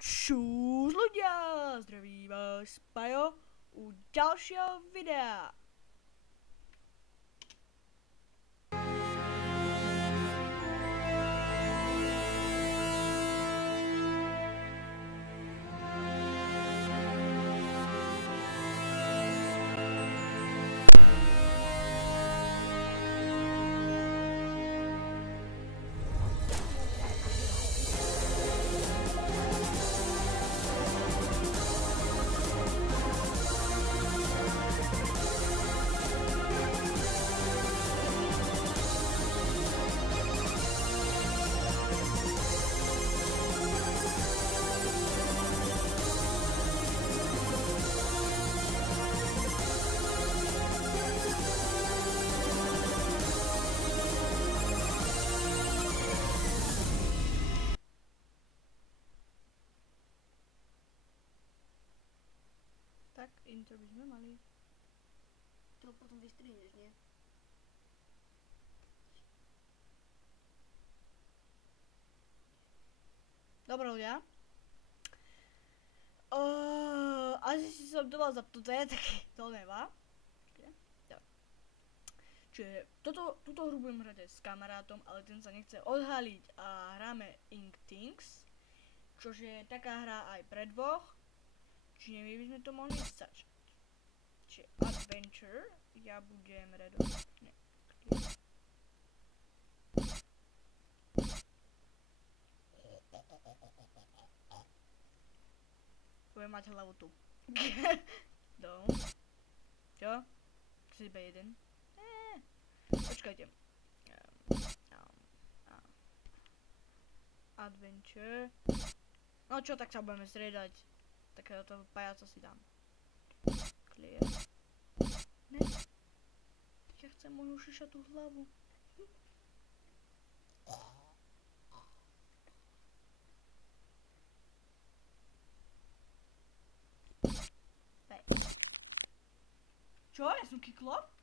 Čus ľudia, zdraví vás Pajo u ďalšieho videa. Tak, intro by sme mali. To potom vystrihneš, nie? Dobre ľudia. Asi si som to mal zapnuté, tak to nemá. Čiže túto hru budem hrať aj s kamarátom, ale ten sa nechce odhaliť a hráme Inkthings, čož je taká hra aj pre dvoch. Čiže my by sme to mohli začať. Čiže Adventure, ja budem redom. Ne, budem mať hlavu tu. Dom. Čo? Si iba jeden? Počkajte. Adventure. No čo, tak sa budeme striedať. Takéhoto pajaca si dám. Clear. Ne. Ja chcem moju šišatú hlavu. Bej. Čo? Ja som kiklop?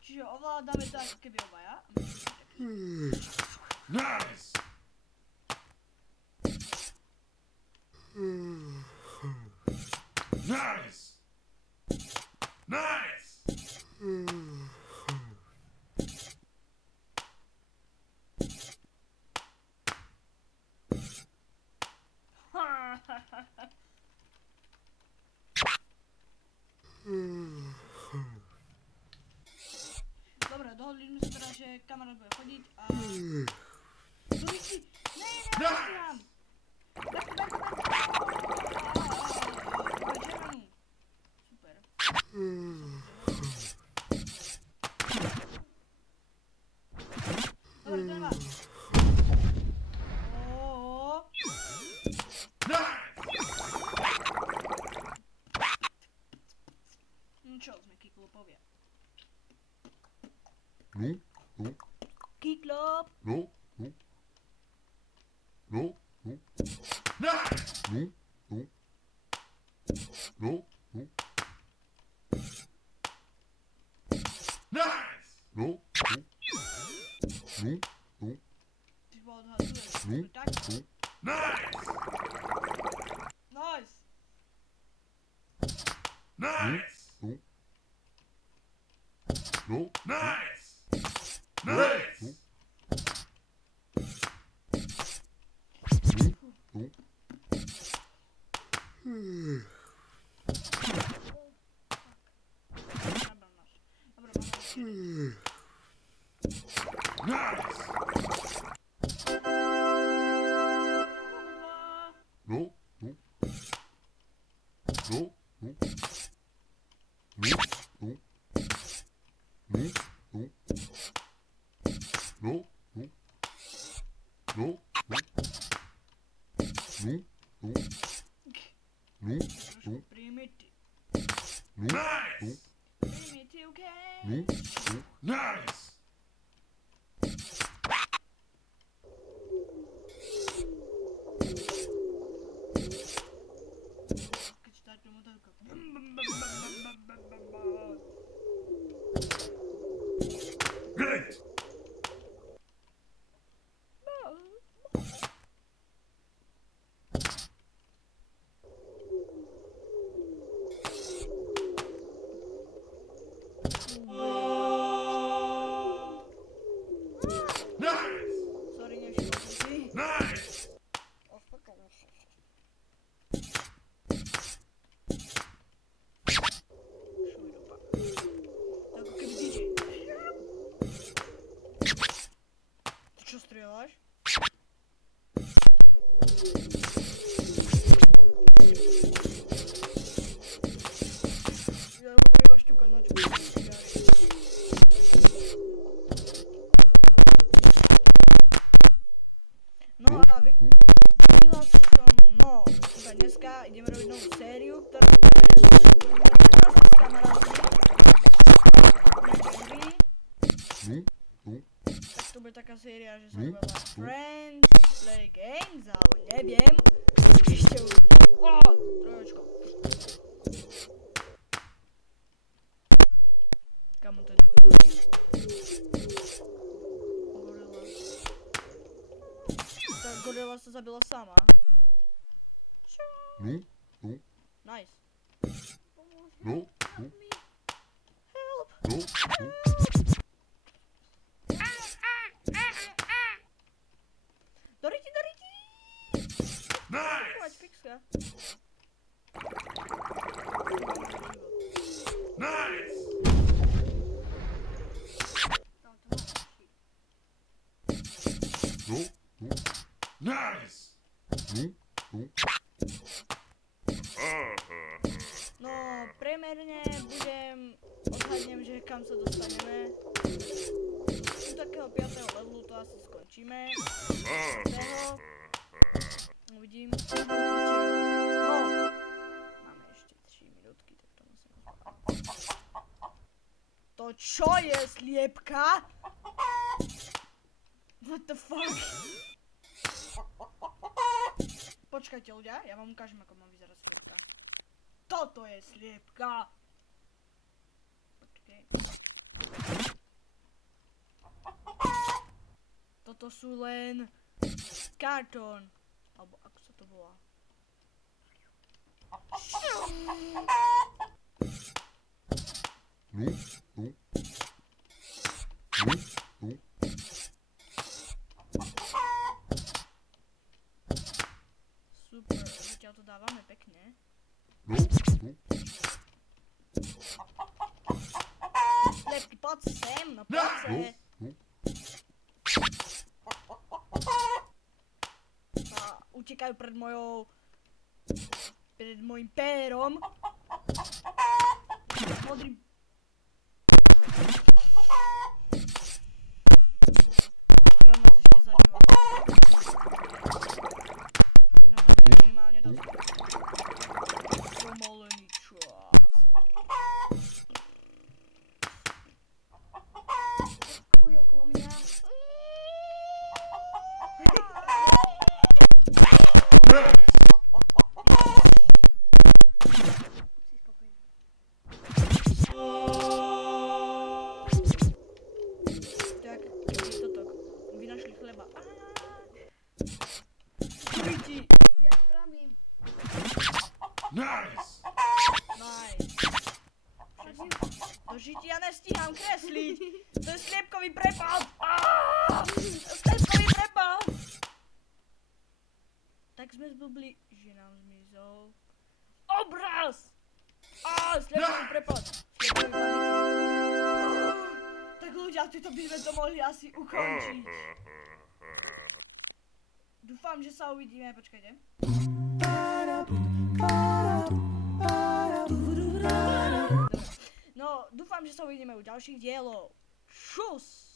Čiže ovládame to ako keby obaja. Nice! Nice! Nice! Dobre, dohodli sme sa teda, že kamarát bude chodiť a... Turiki! Ne, nestíham! Bertu! Máme červenú! Super. Dobre, to nemá. Čo sme kiklopovia? No. Kiklop! No. Nice! No. Nice! No. Ty ma odhaduješ, sme takto. Nice! Nice! Nice! No. Nice! Nice! Zabral nás. Dobre, máme ešte jeden. Nice! No. Trošku primitív. Nice! Primitívke. Nice! Keď štátu motorka. Great! Nice! Sorry, nevšimol som si. Nice! Šuj dopa. To ako keby DJ. Ty čo strieľaš? Ja budem iba šťukať na čupu čiary. No a vyhlásil som, no, iba dneska ideme robiť novú sériu, ktorá budem hrať s kamarátmi. Tak to bude taká séria, že sa bude volať Friends, Play Games, alebo neviem. Ešte už. Trojočko. Kamo to je dvochtorý. Gorila sa zabila sama. Čo? Nice. Pomôž, No, help me. Help! Doriti! Fixkovať fixka. Iba máme život. Nice! Tam to má shit. Nice! No, priemerne odhadnem, že kam sa dostaneme. U takého 5. levelu to asi skončíme. 4. Uvidím. No, máme ešte 3 minútky, tak to musíme zvládnuť. To čo je sliepka? What the fuck? Počkajte ľudia, ja vám ukážem, ako mám vyzerať sliepka. Toto je sliepka! Počkej. Toto sú len kartón. Alebo ako sa to volá. Super, zatiaľ to dávame pekne. Slepky, poď sem, no poď sem. A utekajú pred mojím pérom. Modrým. Krát nás ešte zabýva. Možno zabili minimálne dosť. Pomolený čas. Zrkuj okolo mňa. Tak, keby toto vynašli chleba. Vidí. Ja ti vravím. Nice! Nice. Do žitia nestíham kresliť. To je sliepkový prepad. Sliepkový prepad. Tak sme zblbli, že nám zmizol obraz. Sliepkový prepad. Sliepkový banditi. Tak ľudia, týto by sme to mohli asi ukončiť. Dúfam, že sa uvidíme. Počkajte. Dobre. No, dúfam, že sa uvidíme u ďalších dielov. Šus!